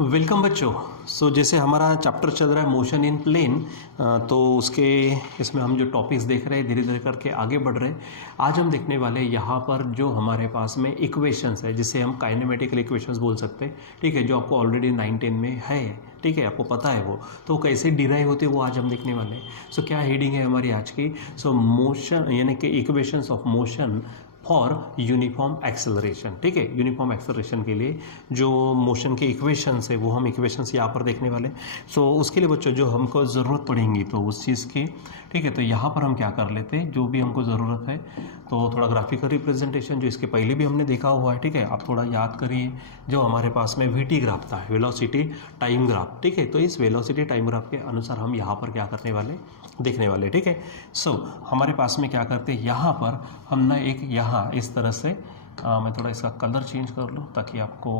Welcome बच्चों। जैसे हमारा चैप्टर चल रहा है मोशन इन प्लेन, तो उसके इसमें हम जो टॉपिक्स देख रहे हैं धीरे धीरे करके आगे बढ़ रहे हैं। आज हम देखने वाले हैं यहाँ पर जो हमारे पास में इक्वेशंस है जिसे हम काइनेमेटिकल इक्वेशंस बोल सकते हैं, ठीक है, जो आपको ऑलरेडी 9-10 में है, ठीक है, आपको पता है वो, तो कैसे डिराइव होते हैं वो आज हम देखने वाले हैं। क्या हेडिंग है हमारी आज की? मोशन यानी कि equations of motion for uniform acceleration, ठीक है। यूनिफॉर्म एक्सेलरेशन के लिए जो मोशन के इक्वेशंस है वो हम इक्वेशंस यहाँ पर देखने वाले। उसके लिए बच्चों जो हमको ज़रूरत पड़ेंगी तो उस चीज़ की, ठीक है, तो यहाँ पर हम क्या कर लेते हैं, जो भी हमको ज़रूरत है तो थोड़ा ग्राफिकल रिप्रेजेंटेशन जो इसके पहले भी हमने देखा हुआ है, ठीक है, आप थोड़ा याद करिए। जो हमारे पास में वीटी ग्राफ था, वेलोसिटी टाइम ग्राफ, ठीक है, तो इस वेलोसिटी टाइम ग्राफ के अनुसार हम यहाँ पर क्या करने वाले, देखने वाले, ठीक है। हमारे पास में क्या करते हैं, यहाँ पर हम ना एक यहाँ इस तरह से मैं थोड़ा इसका कलर चेंज कर लूँ ताकि आपको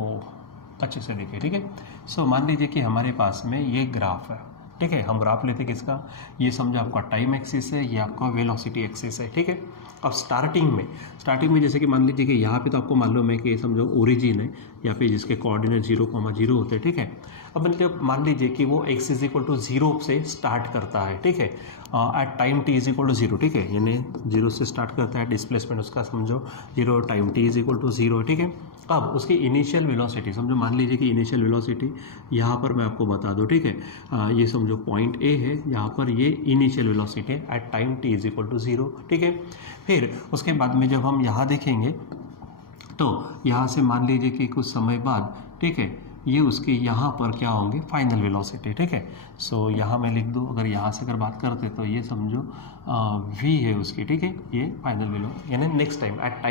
अच्छे से दिखे, ठीक है। मान लीजिए कि हमारे पास में ये ग्राफ है, ठीक है, हम ग्राफ लेते किसका, ये समझो आपका टाइम एक्सिस है, ये आपका वेलोसिटी एक्सिस है, ठीक है। अब स्टार्टिंग में जैसे कि मान लीजिए कि यहाँ पे तो आपको मालूम है कि समझो ओरिजिन है यहाँ पे जिसके कोऑर्डिनेट 0,0 होते हैं, ठीक है। अब जब मान लीजिए कि वो x = 0 से स्टार्ट करता है, ठीक है, एट टाइम t = 0, ठीक है, यानी 0 से स्टार्ट करता है, डिस्प्लेसमेंट उसका समझो 0, टाइम t = 0, ठीक है। अब उसकी इनिशियल वेलोसिटी समझो, मान लीजिए कि इनिशियल वेलोसिटी यहाँ पर मैं आपको बता दूँ, ठीक है, ये समझो पॉइंट A है, यहाँ पर ये इनिशियल वेलोसिटी है एट टाइम t = 0, ठीक है। फिर उसके बाद में जब हम यहाँ देखेंगे तो यहाँ से मान लीजिए कि कुछ समय बाद, ठीक है, ये उसके यहाँ पर क्या होंगे, फाइनल वेलोसिटी, ठीक है। यहाँ मैं लिख दूँ, अगर यहाँ से अगर बात करते तो ये समझो v है उसकी, ठीक है, ये फाइनल वेलोसिटी यानी next time at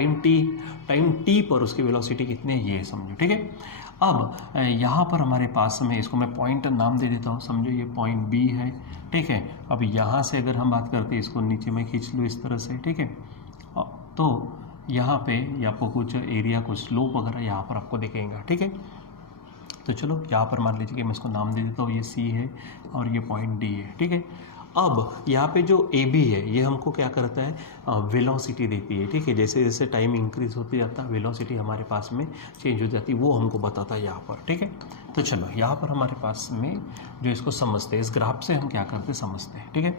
time t पर उसकी वेलोसिटी कितनी है ये समझो, ठीक है। अब यहाँ पर हमारे पास में इसको मैं पॉइंट नाम दे देता हूँ, समझो ये पॉइंट B है, ठीक है। अब यहाँ से अगर हम बात करते हैं, इसको नीचे मैं खींच लूँ इस तरह से, ठीक है, तो यहाँ पे ये आपको कुछ एरिया, कुछ स्लोप वगैरह यहाँ पर आपको दिखेगा, ठीक है। तो चलो यहाँ पर मान लीजिए कि मैं इसको नाम दे देता हूँ, ये C है और ये पॉइंट D है, ठीक है। अब यहाँ पे जो AB है ये हमको क्या करता है, वेलोसिटी देती है, ठीक है। जैसे जैसे टाइम इंक्रीज होते जाता है वेलोसिटी हमारे पास में चेंज हो जाती है, वो हमको बताता है यहाँ पर, ठीक है। तो चलो यहाँ पर हमारे पास में जो इसको समझते हैं, इस ग्राफ से हम क्या करते हैं समझते हैं, ठीक है।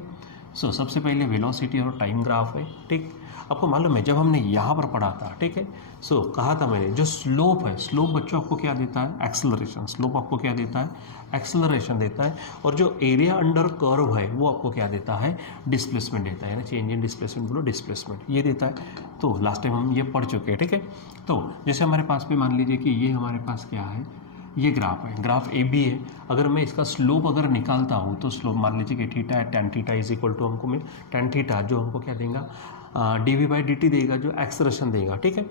सबसे पहले वेलोसिटी और टाइम ग्राफ है, ठीक। आपको मालूम है जब हमने यहाँ पर पढ़ा था, ठीक है, कहा था मैंने जो स्लोप है, स्लोप बच्चों आपको क्या देता है, एक्सेलरेशन। स्लोप आपको क्या देता है, एक्सेलरेशन देता है। और जो एरिया अंडर कर्व है वो आपको क्या देता है, डिस्प्लेसमेंट देता है, ना चेंज इन डिस्प्लेसमेंट बोलो, डिस्प्लेसमेंट ये देता है। तो लास्ट टाइम हम ये पढ़ चुके हैं, ठीक है। तो जैसे हमारे पास में मान लीजिए कि ये हमारे पास क्या है, ये ग्राफ है, ग्राफ AB है। अगर मैं इसका स्लोप अगर निकालता हूँ तो स्लोप मान लीजिए कि थीटा है, tan थीटा = हमको में tan थीटा जो हमको क्या देगा, dv/dt देगा, जो एक्सेलरेशन देगा, ठीक है।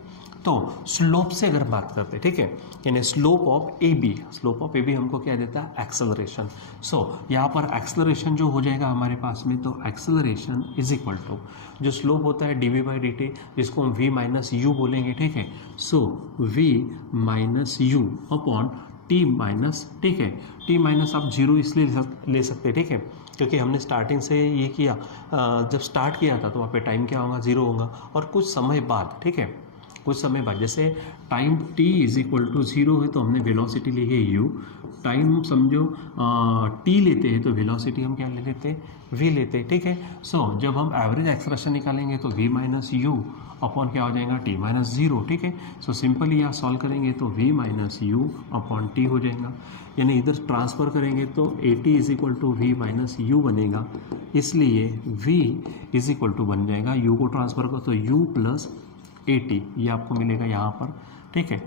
तो स्लोप से अगर बात करते हैं, ठीक है, यानी स्लोप ऑफ AB हमको क्या देता है, एक्सेलरेशन। यहाँ पर एक्सेलरेशन जो हो जाएगा हमारे पास में, तो एक्सेलरेशन = जो स्लोप होता है dv/dt जिसको हम v - u बोलेंगे, ठीक है। v - u upon t minus, ठीक है, t माइनस आप 0 इसलिए ले सकते हैं, ठीक है, क्योंकि हमने स्टार्टिंग से ये किया, जब स्टार्ट किया था तो वहाँ पे टाइम क्या होगा, 0 होगा। और कुछ समय बाद, ठीक है, कुछ समय बाद जैसे टाइम t = 0 है तो हमने वेलोसिटी ली है u, टाइम समझो t लेते हैं तो वेलोसिटी हम क्या ले लेते हैं, v लेते हैं, ठीक है। जब हम एवरेज एक्सप्रेशन निकालेंगे तो v - u अपॉन क्या हो जाएगा, t - 0, ठीक है। सिंपली यहाँ सॉल्व करेंगे तो v - u अपॉन t हो जाएगा, यानी इधर ट्रांसफ़र करेंगे तो at = v - u बनेगा, इसलिए v बन जाएगा, u को ट्रांसफ़र करो तो u + at ये आपको मिलेगा यहाँ पर, ठीक है।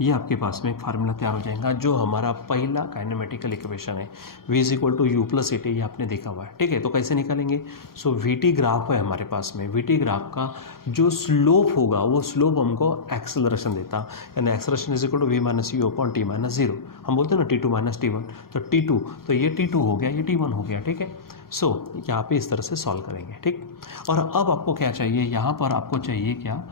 ये आपके पास में एक फार्मूला तैयार हो जाएगा, जो हमारा पहला काइनेमेटिकल इक्वेशन है, v = u + at, ये आपने देखा हुआ है, ठीक है। तो कैसे निकालेंगे, vt ग्राफ है हमारे पास में, vt ग्राफ का जो स्लोप होगा वो स्लोप हमको एक्सेलरेशन देता, यानी acceleration = v - u upon t - 0। हम बोलते हैं ना t2 - t1, तो t2, तो ये t2 हो गया, ये t1 हो गया, ठीक है। यहाँ पे इस तरह से सॉल्व करेंगे, ठीक। और अब आपको क्या चाहिए, यहाँ पर आपको चाहिए क्या,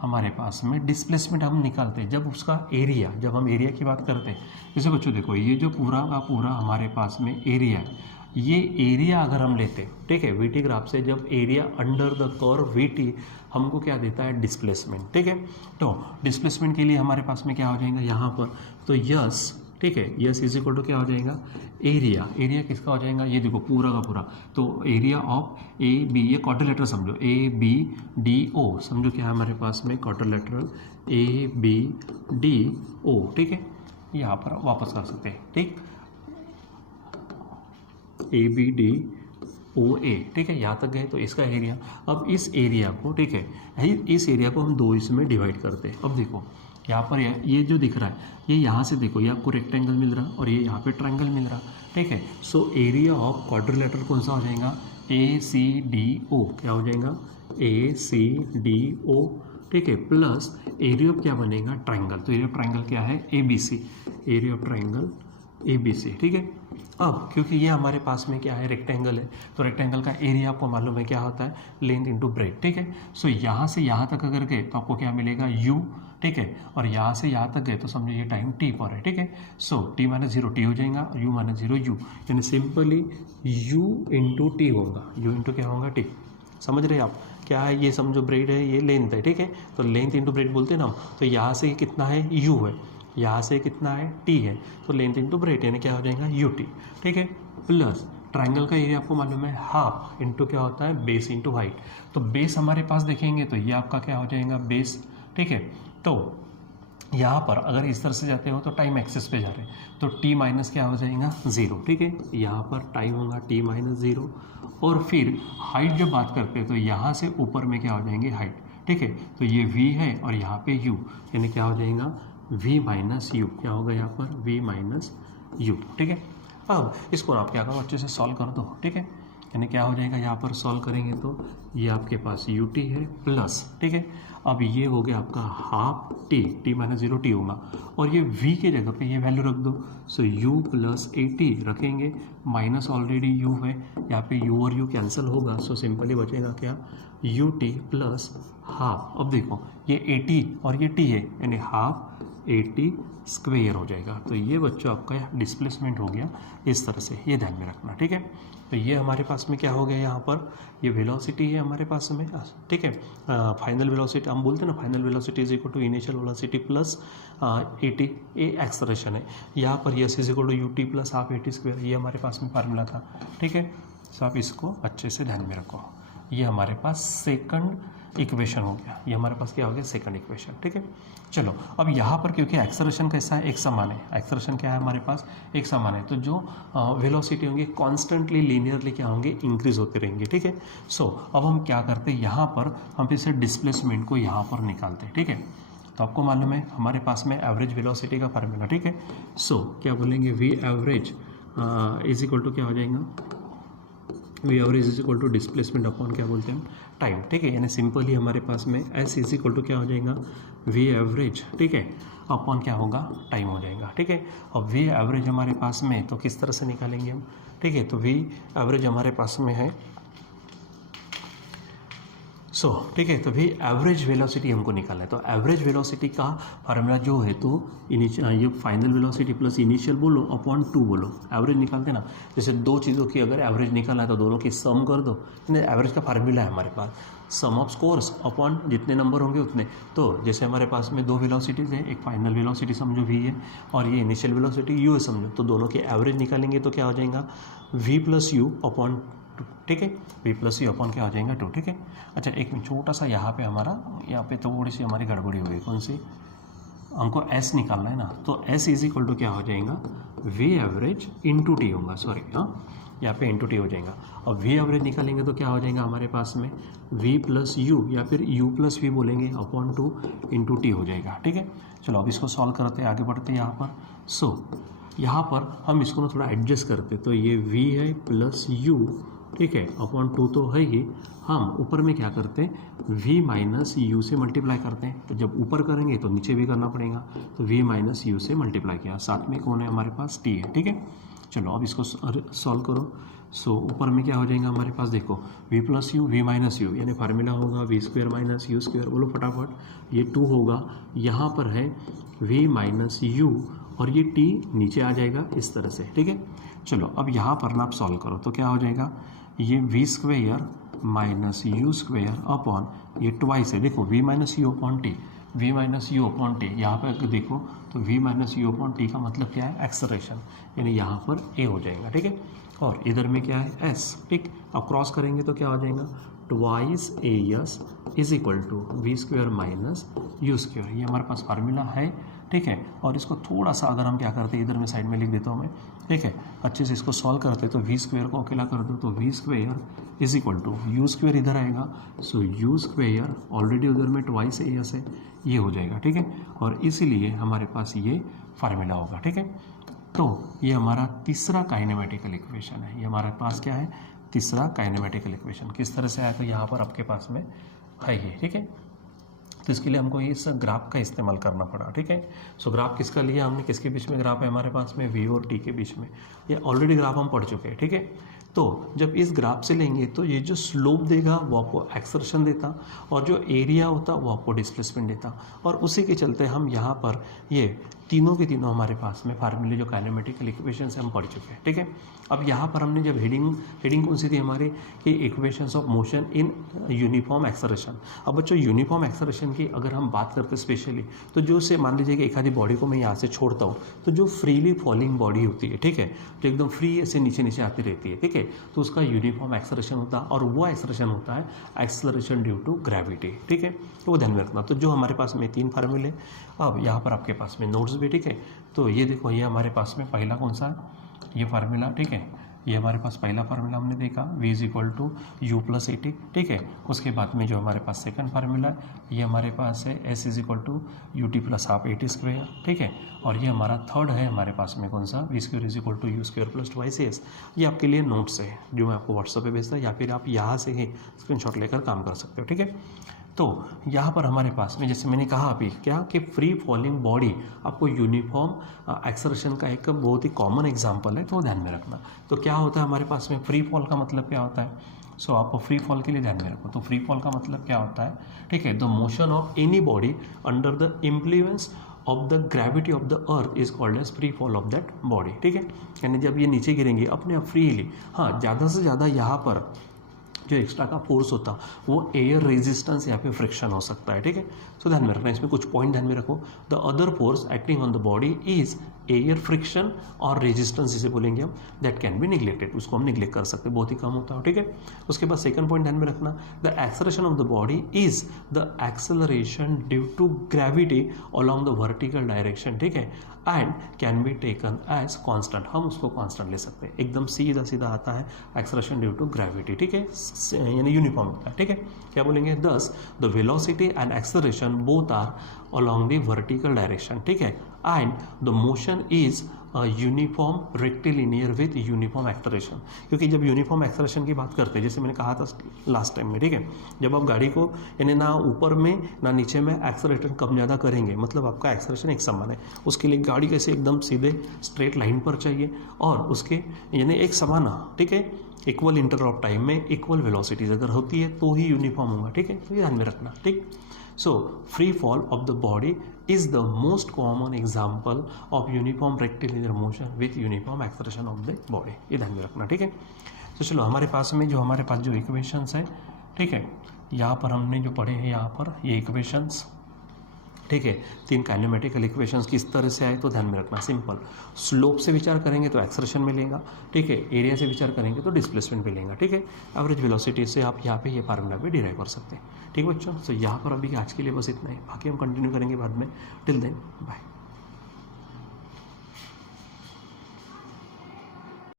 हमारे पास में डिस्प्लेसमेंट हम निकालते हैं, जब उसका एरिया, जब हम एरिया की बात करते हैं, जैसे बच्चों देखो ये जो पूरा का पूरा हमारे पास में एरिया है, ये एरिया अगर हम लेते, ठीक है, वी टी ग्राफ से जब area under the curve we T हमको क्या देता है, डिस्प्लेसमेंट, ठीक है। तो डिस्प्लेसमेंट के लिए हमारे पास में क्या हो जाएगा यहाँ पर, तो यस, ठीक है, यस इज इक्वल टू क्या हो जाएगा, एरिया, एरिया किसका हो जाएगा, ये देखो पूरा का पूरा, तो एरिया ऑफ ए बी, ये क्वाड्रिलेटरल समझो, ए बी डी ओ, समझो क्या है हमारे पास में quadrilateral A B D O, ठीक है, यहाँ पर वापस कर सकते हैं, ठीक, ए बी डी ओ ए, ठीक है, यहाँ तक गए तो इसका एरिया। अब इस एरिया को, ठीक है, इस एरिया को हम दो इसमें डिवाइड करते हैं। अब देखो यहाँ पर ये जो दिख रहा है, ये यहाँ से देखो, ये आपको रेक्टेंगल मिल रहा है और ये यहाँ पे ट्रायंगल मिल रहा, ठीक है। सो एरिया ऑफ क्वाड्रिलेटरल कौन सा हो जाएगा, ए सी डी ओ, क्या हो जाएगा, ए सी डी ओ, ठीक है, प्लस एरिया ऑफ क्या बनेगा, ट्रायंगल, तो एरिया ऑफ ट्रायंगल क्या है, A B C, area of triangle A B C, ठीक है। अब क्योंकि ये हमारे पास में क्या है, रेक्टेंगल है, तो रेक्टेंगल का एरिया आपको मालूम है क्या होता है, लेंथ इनटू ब्रेथ, ठीक है। सो यहाँ से यहाँ तक अगर गए तो आपको क्या मिलेगा, यू, ठीक है, और यहाँ से यहाँ तक गए तो समझो ये टाइम टी पर है, ठीक है। So T minus zero T हो जाएगा और यू माइनस जीरो यू, यानी सिंपली यू इंटू टी होगा, यू इंटू क्या होगा, टी, समझ रहे हैं आप क्या है, ये समझो ब्रेड है, ये लेंथ है, ठीक है, तो लेंथ इंटू ब्रेड बोलते हैं ना हम, तो यहाँ से कितना है, यू है, यहाँ से कितना है, टी है, तो लेंथ इंटू ब्रेड यानी क्या हो जाएगा, यू टी, ठीक है, प्लस ट्रायंगल का एरिया आपको मालूम है हाफ इंटू क्या होता है, बेस इंटू हाइट, तो बेस हमारे पास देखेंगे तो ये आपका क्या हो जाएगा, बेस, ठीक है। तो यहाँ पर अगर इस तरह से जाते हो तो टाइम एक्सेस पे जा रहे हैं, तो टी माइनस क्या हो जाएगा, ज़ीरो, ठीक है, यहाँ पर टाइम होगा टी माइनस ज़ीरो, और फिर हाइट जब बात करते हैं तो यहाँ से ऊपर में क्या हो जाएंगे, हाइट, ठीक है, तो ये v है और यहाँ पे u, यानी क्या हो जाएगा, v माइनस यू, क्या होगा यहाँ पर, v माइनस यू, ठीक है। अब इसको आप क्या करो, अच्छे से सॉल्व कर दो, ठीक है, यानी क्या हो जाएगा, यहाँ पर सॉल्व करेंगे तो ये आपके पास यू टी है प्लस, ठीक है, अब ये हो गया आपका half T, T minus zero T होगा, और ये v के जगह पे ये वैल्यू रख दो, सो u प्लस ए टी रखेंगे, माइनस ऑलरेडी u है, यहाँ पे u और u कैंसिल होगा, सो सिंपली बचेगा क्या, यू टी प्लस हाफ, अब देखो ये ए टी और ये t है, यानी हाफ ए टी स्क्वेयर हो जाएगा, तो ये बच्चों आपका डिस्प्लेसमेंट हो गया इस तरह से, ये ध्यान में रखना, ठीक है। तो ये हमारे पास में क्या हो गया, यहाँ पर ये वेलोसिटी है हमारे पास में, ठीक है, फाइनल वेलोसिटी हम बोलते हैं ना, final velocity is equal to initial velocity plus a t, a acceleration है, यहाँ पर s is equal to u t plus half a t square, ये हमारे पास में फार्मूला था, ठीक है। सो आप इसको अच्छे से ध्यान में रखो, ये हमारे पास सेकंड इक्वेशन हो गया, ये हमारे पास क्या हो गया, सेकंड इक्वेशन, ठीक है। चलो अब यहाँ पर क्योंकि एक्सेलरेशन कैसा है, एक समान है, एक्सेलरेशन क्या है हमारे पास, एक समान है, तो जो वेलोसिटी होंगी कॉन्स्टेंटली लीनियरली क्या होंगे, इंक्रीज होते रहेंगे, ठीक है। सो अब हम क्या करते हैं, यहाँ पर हम फिर से डिस्प्लेसमेंट को यहाँ पर निकालते हैं, ठीक है। तो आपको मालूम है हमारे पास में एवरेज वेलोसिटी का फार्मूला, ठीक है। सो क्या बोलेंगे, v average is equal to क्या हो जाएगा, v average is equal to displacement upon क्या बोलते हैं, टाइम, ठीक है, यानी सिंपली हमारे पास में एस इज इक्वल टू क्या हो जाएगा, वी एवरेज, ठीक है, अपॉन क्या होगा, टाइम हो जाएगा, ठीक है। अब वी एवरेज हमारे पास में तो किस तरह से निकालेंगे हम, ठीक है, तो वी एवरेज हमारे पास में है, सो ठीक है, तो भी एवरेज वेलोसिटी हमको निकालना है, तो एवरेज वेलोसिटी का फार्मूला जो है तो ये फाइनल वेलोसिटी प्लस इनिशियल बोलो अपॉन 2 बोलो, एवरेज निकालते ना, जैसे दो चीज़ों की अगर एवरेज निकालना है तो दोनों की सम कर दो, एवरेज का फार्मूला है हमारे पास, सम ऑफ स्कोर्स अपॉन जितने नंबर होंगे उतने, तो जैसे हमारे पास में दो वेलोसिटीज़ हैं, एक फाइनल वेलोसिटी समझो v है और ये इनिशियल वेलोसिटी u है समझो, तो दोनों के एवरेज निकालेंगे तो क्या हो जाएगा, v प्लस यू अपॉन, ठीक है, v प्लस यू अपॉन क्या हो जाएगा 2, ठीक है। अच्छा एक छोटा सा यहाँ पे हमारा, यहाँ पे थोड़ी सी हमारी गड़बड़ी हुई, कौन सी, हमको s निकालना है ना, तो s इज इक्वल टू क्या हो जाएगा, v एवरेज इंटू टी होगा, सॉरी हाँ, यहाँ पे इंटू टी हो जाएगा, और v एवरेज निकालेंगे तो क्या हो जाएगा हमारे पास में v प्लस यू या फिर u प्लस वी बोलेंगे अपॉन 2 इंटू टी हो जाएगा, ठीक है। चलो अब इसको सॉल्व करते हैं, आगे बढ़ते हैं यहाँ पर। सो यहाँ पर हम इसको ना थोड़ा एडजस्ट करते, तो ये v है प्लस u, ठीक है, अपॉन 2 तो है ही, हम ऊपर में क्या करते हैं, v माइनस यू से मल्टीप्लाई करते हैं, तो जब ऊपर करेंगे तो नीचे भी करना पड़ेगा, तो v माइनस यू से मल्टीप्लाई किया, साथ में कौन है हमारे पास, t है, ठीक है। चलो अब इसको सॉल्व करो, सो ऊपर में क्या हो जाएगा हमारे पास, देखो v plus you v minus you, यानी फार्मूला होगा v square minus you square, बोलो फटाफट, ये 2 होगा, यहाँ पर है v माइनस यू और ये टी नीचे आ जाएगा इस तरह से, ठीक है। चलो अब यहाँ पर ना आप सॉल्व करो तो क्या हो जाएगा, ये v square minus u square upon ये ट्वाइस है, देखो v minus u upon t, v minus u upon t, यहाँ पर अगर देखो तो v minus u upon t का मतलब क्या है, एक्सेलरेशन, यानी यहाँ पर ए हो जाएगा, ठीक है। और इधर में क्या है एस, ठीक। अब क्रॉस करेंगे तो क्या हो जाएगा, twice a s is equal to v square minus u square, ये हमारे पास फार्मूला है, ठीक है। और इसको थोड़ा सा अगर हम क्या करते हैं, इधर में साइड में लिख देता हूँ मैं, ठीक है, अच्छे से इसको सॉल्व करते तो वी स्क्वेयर को अकेला कर दो तो v square is equal to u square इधर आएगा, सो यू स्क्वेयर ऑलरेडी उधर में ट्वाइस ए एस है, ये हो जाएगा, ठीक है। और इसीलिए हमारे पास ये फार्मूला होगा, ठीक है। तो ये हमारा तीसरा काइनेमेटिकल इक्वेशन है, ये हमारे पास क्या है, तीसरा काइनेमेटिकल इक्वेशन। किस तरह से आया तो यहाँ पर आपके पास में है ये, ठीक है। तो इसके लिए हमको इस ग्राफ का इस्तेमाल करना पड़ा, ठीक है। सो ग्राफ किसका लिया हमने, किसके बीच में ग्राफ है हमारे पास में, वी और टी के बीच में, ये ऑलरेडी ग्राफ हम पढ़ चुके हैं, ठीक है। तो जब इस ग्राफ से लेंगे तो ये जो स्लोप देगा वो आपको एक्सर्शन देता, और जो एरिया होता वो आपको डिस्प्लेसमेंट देता, और उसी के चलते हम यहाँ पर ये तीनों के तीनों हमारे पास में फार्मूले जो काइनेमेटिकल इक्वेशन से हम पढ़ चुके हैं, ठीक है। अब यहाँ पर हमने जब हेडिंग कौन सी थी हमारी, कि equations of motion in uniform acceleration. अब बच्चों यूनिफॉर्म एक्सेलरेशन की अगर हम बात करते हैं स्पेशली, तो जो से मान लीजिए कि एक आधी बॉडी को मैं यहाँ से छोड़ता हूँ, तो जो फ्रीली फॉलिंग बॉडी होती है, ठीक है, जो एकदम फ्री ऐसे नीचे नीचे आती रहती है, ठीक है, तो उसका यूनिफॉर्म एक्सेलरेशन होता है, और वो एक्सेलरेशन होता है एक्सेलरेशन ड्यू टू ग्रेविटी, ठीक है। तो वो ध्यान में रखना। तो जो हमारे पास में 3 फार्मूले, अब यहाँ पर आपके पास में नोट्स भी, ठीक है। तो ये देखो, ये हमारे पास में पहला कौन सा है, ये फार्मूला, ठीक है, ये हमारे पास पहला फार्मूला हमने देखा, v is equal to u plus a t, ठीक है। उसके बाद में जो हमारे पास सेकंड फार्मूला है, ये हमारे पास है s is equal to u t plus half a t square, ठीक है। और ये हमारा थर्ड है हमारे पास में कौन सा, v square is equal to u square plus twice s. ये आपके लिए नोट्स है जो मैं आपको व्हाट्सएप पे भेजता, या फिर आप यहाँ से ही स्क्रीनशॉट लेकर काम कर सकते हो, ठीक है। तो यहाँ पर हमारे पास में जैसे मैंने कहा अभी क्या, कि फ्री फॉलिंग बॉडी आपको यूनिफॉर्म एक्सेलरेशन का एक बहुत ही कॉमन एग्जांपल है, तो ध्यान में रखना। तो क्या होता है हमारे पास में, फ्री फॉल का मतलब क्या होता है, सो आप फ्री फॉल के लिए ध्यान में रखो। तो फ्री फॉल का मतलब क्या होता है, ठीक है, the motion of any body under the influence of the gravity of the earth is called as free fall of that body, ठीक है। यानी जब ये नीचे गिरेंगे अपने आप फ्रीली, हाँ, ज़्यादा से ज़्यादा यहाँ पर जो एक्स्ट्रा का फोर्स होता वो एयर रेजिस्टेंस या फिर फ्रिक्शन हो सकता है, ठीक है। सो ध्यान में रखना, इसमें कुछ पॉइंट ध्यान में रखो। The other force acting on the body is air friction और रेजिस्टेंस, जिसे बोलेंगे हम, दैट कैन बी निग्लेक्टेड, उसको हम निग्लेक्ट कर सकते हैं, बहुत ही कम होता है, ठीक है। उसके बाद सेकंड पॉइंट ध्यान में रखना, the acceleration of the body is the acceleration due to gravity along the vertical direction, ठीक है, and can be taken as constant, हम उसको कांस्टेंट ले सकते हैं, एकदम सीधा सीधा आता है एक्सेलरेशन ड्यू टू ग्रेविटी, ठीक है, यानी यूनिफॉर्म होता है, ठीक है। क्या बोलेंगे, दस the velocity and acceleration both are along the vertical direction, ठीक है, and the motion is uniform rectilinear with uniform acceleration. क्योंकि जब यूनिफॉर्म एक्सेलरेशन की बात करते हैं, जैसे मैंने कहा था लास्ट टाइम में, ठीक है, जब आप गाड़ी को यानी ना ऊपर में ना नीचे में एक्सेलरेशन कम ज़्यादा करेंगे, मतलब आपका एक्सेलरेशन एक समान है, उसके लिए गाड़ी कैसे एकदम सीधे स्ट्रेट लाइन पर चाहिए, और उसके यानी एक समान, ठीक है, इक्वल इंटरवल ऑफ टाइम में इक्वल वेलोसिटीज अगर होती है तो ही यूनिफॉर्म होगा, ठीक है। तो ये ध्यान में रखना, ठीक। So free fall of the body is the most common example of uniform rectilinear motion with uniform acceleration of the body, ये ध्यान में रखना, ठीक है। तो चलो हमारे पास में जो हमारे पास जो इक्वेशंस है, ठीक है, यहाँ पर हमने जो पढ़े हैं, यहाँ पर ये इक्वेशंस, ठीक है, 3 काइनेमेटिकल इक्वेशंस किस तरह से आए तो ध्यान में रखना, सिंपल। स्लोप से विचार करेंगे तो एक्सेलरेशन मिलेगा, ठीक है, एरिया से विचार करेंगे तो डिस्प्लेसमेंट मिलेगा, ठीक है। एवरेज वेलोसिटी से आप यहाँ पे ये फार्मूला भी डिराइव कर सकते हैं, ठीक है बच्चों। तो यहाँ पर अभी आज के लिए बस इतना ही, बाकी हम कंटिन्यू करेंगे बाद में। Till then bye.